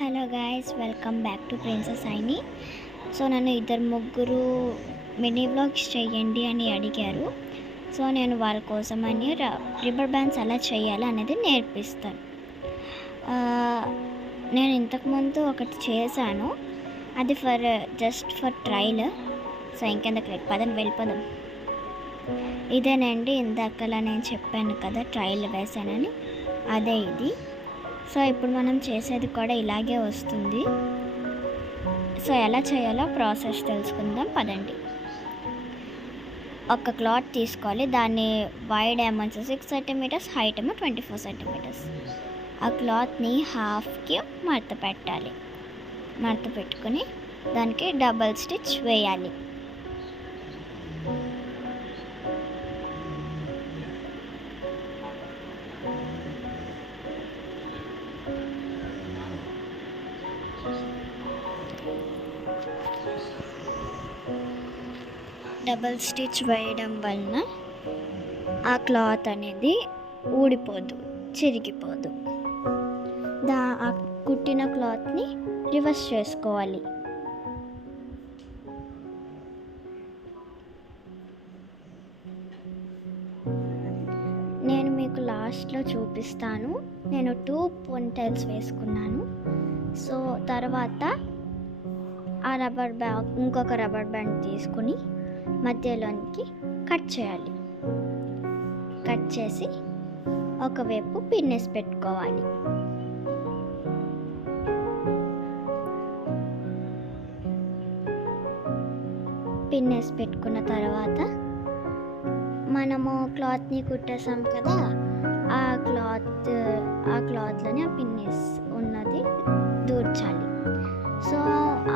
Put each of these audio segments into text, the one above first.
Hello guys, welcome back to princess ఐని. So నన్ను ముగ్గురు మినీ వ్లాగ్స్ చేయండి అని అడిగారు. సో నేను వాళ్ళ కోసమని రిబ్బర్ బ్యాండ్స్ ఎలా చేయాలి అనేది నేర్పిస్తాను. నేను ఇంతకుముందు ఒకటి చేశాను, అది జస్ట్ ఫర్ ట్రైల్. సో ఇంకెందుకు పదని వెళ్ళిపోదాం. ఇదేనండి, ఇందాకలా నేను చెప్పాను కదా ట్రైల్ వేసానని, అదే ఇది. సో ఇప్పుడు మనం చేసేది కూడా ఇలాగే వస్తుంది. సో ఎలా చేయాలో ప్రాసెస్ తెలుసుకుందాం పదండి. ఒక క్లాత్ తీసుకోవాలి, దాన్ని వైడ్ ఏమో 6 సెంటీమీటర్స్, హైట్ ఏమో 24 సెంటీమీటర్స్. ఆ క్లాత్ని హాఫ్కి మడత పెట్టాలి. మడత పెట్టుకుని దానికి డబల్ స్టిచ్ వేయాలి. డబల్ స్టిచ్ వేయడం వలన ఆ క్లాత్ అనేది ఊడిపోదు, చిరిగిపోదు. ఆ కుట్టిన క్లాత్ని రివర్స్ చేసుకోవాలి. నేను మీకు లాస్ట్లో చూపిస్తాను. నేను 2 పొనిటైల్స్ వేసుకున్నాను. సో తర్వాత ఆ ఇంకొక రబ్బర్ బ్యాండ్ తీసుకుని మధ్యలోనికి కట్ చేయాలి. కట్ చేసి ఒకవైపు పిన్నేసి పెట్టుకోవాలి. పిన్నేసి పెట్టుకున్న తర్వాత మనము క్లాత్ని కుట్టేసాం కదా, ఆ క్లాత్లోనే ఆ పిన్నేస్ ఉన్నది దూర్చాలి. సో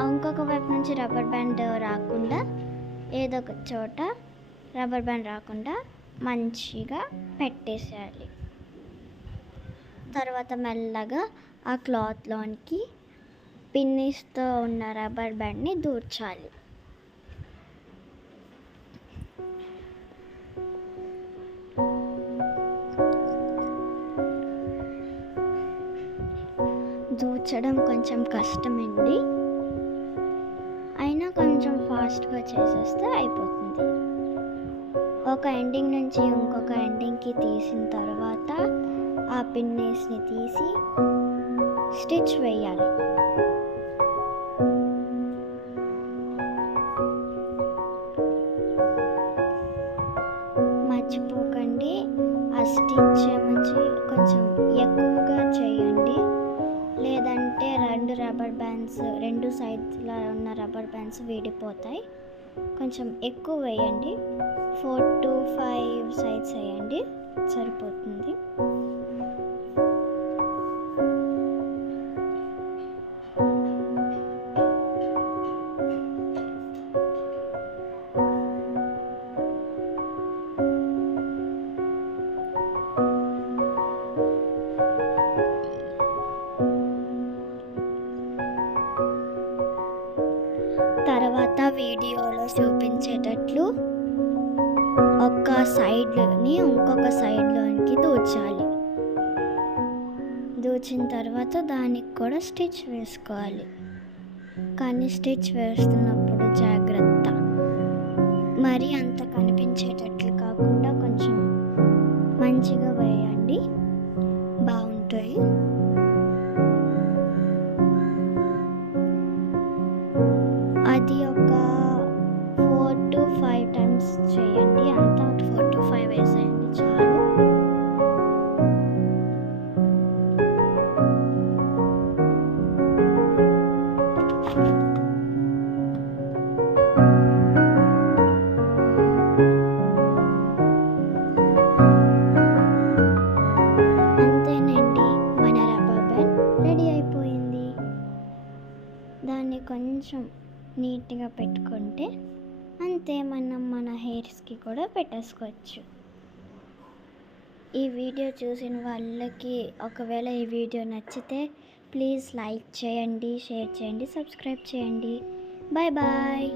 ఇంకొక వైపు నుంచి రబ్బర్ బ్యాండ్ రాకుండా, ఏదో ఒక చోట రబ్బర్ బ్యాండ్ రాకుండా మంచిగా పెట్టేసేయాలి. తర్వాత మెల్లగా ఆ క్లాత్లోనికి పిన్నిస్తో ఉన్న రబ్బర్ బ్యాండ్ని దూర్చాలి. దూర్చడం కొంచెం కష్టమండి, అయినా కొంచెం ఫాస్ట్గా చేసేస్తే అయిపోతుంది. ఒక ఎండింగ్ నుంచి ఇంకొక ఎండింగ్కి తీసిన తర్వాత ఆ పిన్నేస్ని తీసి స్టిచ్ వేయాలి. మర్చిపోకండి, ఆ స్టిచ్ కొంచెం ఎక్కువగా చేయండి, లేదంటే రెండు సైడ్స్లో ఉన్న రబ్బర్ బ్యాండ్స్ విడిపోతాయి. కొంచెం ఎక్కువ వేయండి, 4 to 5 సైడ్స్ వేయండి, సరిపోతుంది. తర్వాత వీడియోలో చూపించేటట్లు ఒక సైడ్ని ఇంకొక సైడ్లోనికి దూర్చాలి. దూర్చిన తర్వాత దానికి కూడా స్టిచ్ వేసుకోవాలి. కానీ స్టిచ్ వేస్తున్నప్పుడు జాగ్రత్త, మరి అంత కనిపించేటట్లు కాకుండా కొంచెం మంచిగా వేయండి, బాగుంటాయి. అది ఒక 4 to 5 టైమ్స్ చేయండి. అంతా 4 to 5 వేసేయండి చాలు. అంతేనండి, మన రబ్బర్ బ్యాండ్ రెడీ అయిపోయింది. దాన్ని కొంచెం నీట్గా పెట్టుకుంటే అంతే, మనం మన హెయిర్స్కి కూడా పెట్టేసుకోవచ్చు. ఈ వీడియో చూసిన వాళ్ళకి ఒకవేళ ఈ వీడియో నచ్చితే ప్లీజ్ లైక్ చేయండి, షేర్ చేయండి, సబ్స్క్రైబ్ చేయండి. Bye bye.